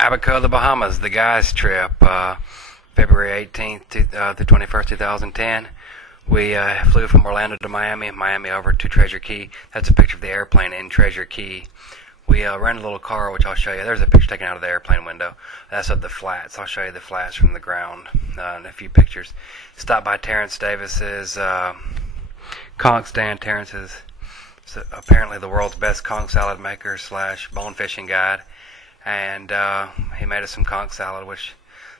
Abaco, the Bahamas, the guys trip, February 18th to the 21st, 2010. We flew from Orlando to Miami, Miami over to Treasure Key. That's a picture of the airplane in Treasure Key. We rented a little car, which I'll show you. There's a picture taken out of the airplane window. That's of the flats. I'll show you the flats from the ground in a few pictures. Stopped by Terrence Davis's conch stand. Terrence is apparently the world's best conch salad maker / bone fishing guide. And he made us some conch salad, which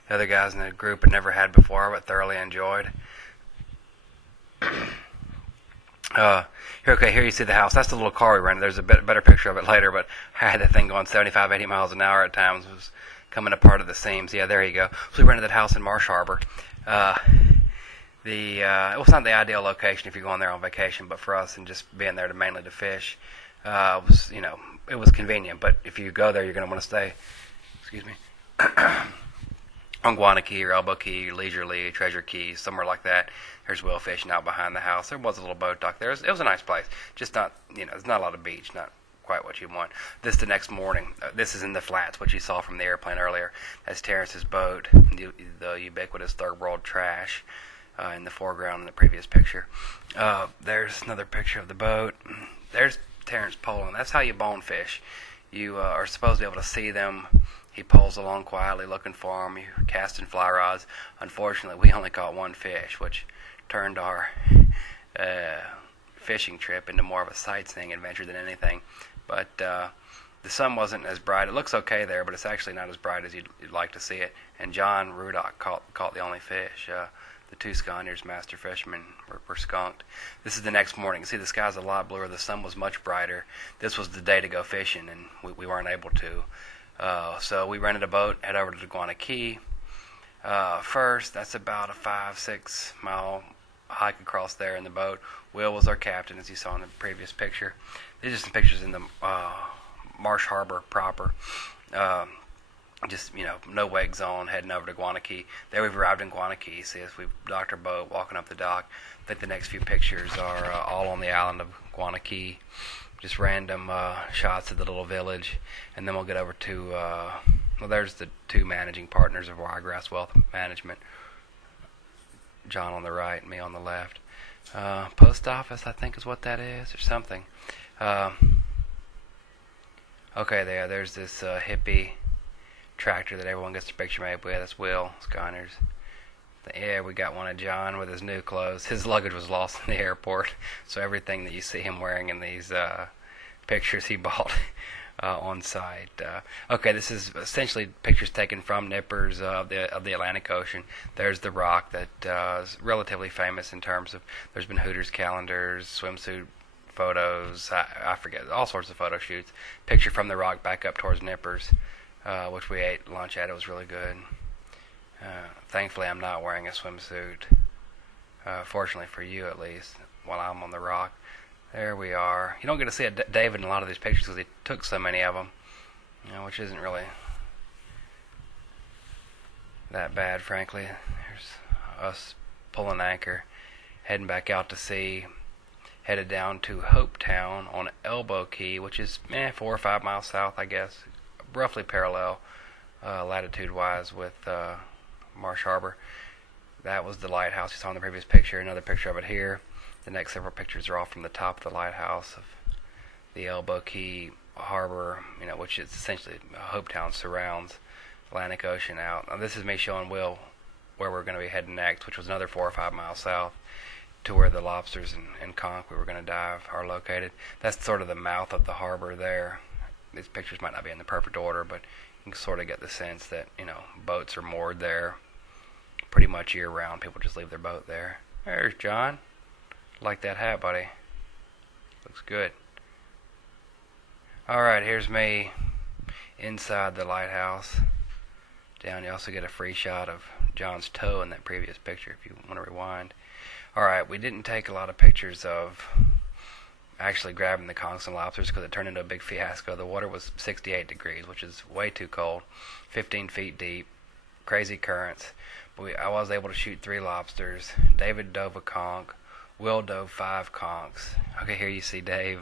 the other guys in the group had never had before, but thoroughly enjoyed. Here you see the house. That's the little car we rented. There's a better picture of it later, but I had that thing going 75, 80 miles an hour at times. It was coming apart at the seams. Yeah, there you go. So we rented that house in Marsh Harbor. It was not the ideal location if you're going there on vacation, but for us and just being there mainly to fish, it was convenient. But if you go there, you're going to want to stay. Excuse me. On Guana Key or Elbow Key, Leisurely, Treasure Key, somewhere like that. There's whale fishing out behind the house. There was a little boat dock there. It was a nice place. Just not, there's not a lot of beach. Not quite what you want. This the next morning. This is in the flats, what you saw from the airplane earlier. That's Terrence's boat, the ubiquitous third world trash in the foreground in the previous picture. There's another picture of the boat. There's Terrence poling. That's how you bone fish. You are supposed to be able to see them. He poles along quietly looking for them. You cast in fly rods. Unfortunately, we only caught one fish, which turned our fishing trip into more of a sightseeing adventure than anything. But the sun wasn't as bright. It looks okay there, but it's actually not as bright as you'd like to see it. And John Rudock caught the only fish. The two Scaniers, master fishermen, were skunked. This is the next morning. See, the sky's a lot bluer. The sun was much brighter. This was the day to go fishing, and we weren't able to. So we rented a boat, head over to Guana Key. First, that's about a 5-6 mile hike across there in the boat. Will was our captain, as you saw in the previous picture. These are some pictures in the Marsh Harbor proper. No wake zone, heading over to Guana Key. There we've arrived in Guana Key. See us, we've docked our boat, walking up the dock. I think the next few pictures are all on the island of Guana Key. Just random shots of the little village. And then we'll get over to, there's the two managing partners of Wiregrass Wealth Management. John on the right, me on the left. Post office, I think is what that is, or something. Okay, there's this hippie tractor that everyone gets their picture made with. That's Will Skinner's. Yeah, we got one of John with his new clothes. His luggage was lost in the airport, so everything that you see him wearing in these pictures he bought on site. Okay, this is essentially pictures taken from nippers of the Atlantic Ocean. There's the rock that is relatively famous in terms of, there's been Hooters calendars, swimsuit photos, I forget, all sorts of photo shoots. Picture from the rock back up towards nippers, which we ate lunch at. It was really good. Thankfully, I'm not wearing a swimsuit. Fortunately for you, at least, while I'm on the rock. There we are. You don't get to see David in a lot of these pictures because he took so many of them, which isn't really that bad, frankly. There's us pulling anchor, heading back out to sea, headed down to Hopetown on Elbow Key, which is 4 or 5 miles south, I guess, roughly parallel latitude-wise with Marsh Harbor. That was the lighthouse you saw in the previous picture. Another picture of it here. The next several pictures are all from the top of the lighthouse of the Elbow Key Harbor, which is essentially Hopetown surrounds Atlantic Ocean out. Now, this is me showing Will where we're going to be heading next, which was another 4 or 5 miles south to where the lobsters and conch we were going to dive are located. That's sort of the mouth of the harbor there. These pictures might not be in the perfect order, but you can sort of get the sense that, boats are moored there pretty much year-round. People just leave their boat there. There's John. Like that hat, buddy. Looks good. Alright, here's me inside the lighthouse. Down, you also get a free shot of John's toe in that previous picture if you want to rewind. Alright, we didn't take a lot of pictures of actually grabbing the conchs and lobsters because it turned into a big fiasco. The water was 68 degrees, which is way too cold. 15 feet deep. Crazy currents. But I was able to shoot 3 lobsters. David dove a conch. Will dove 5 conchs. Okay, here you see Dave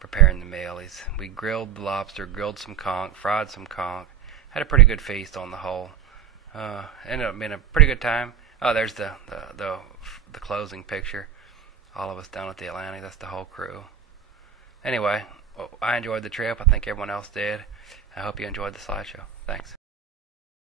preparing the meal. We grilled the lobster, grilled some conch, fried some conch. Had a pretty good feast on the whole. Ended up being a pretty good time. Oh, there's the closing picture. All of us down at the Atlantic. That's the whole crew. Anyway, well, I enjoyed the trip. I think everyone else did. I hope you enjoyed the slideshow. Thanks.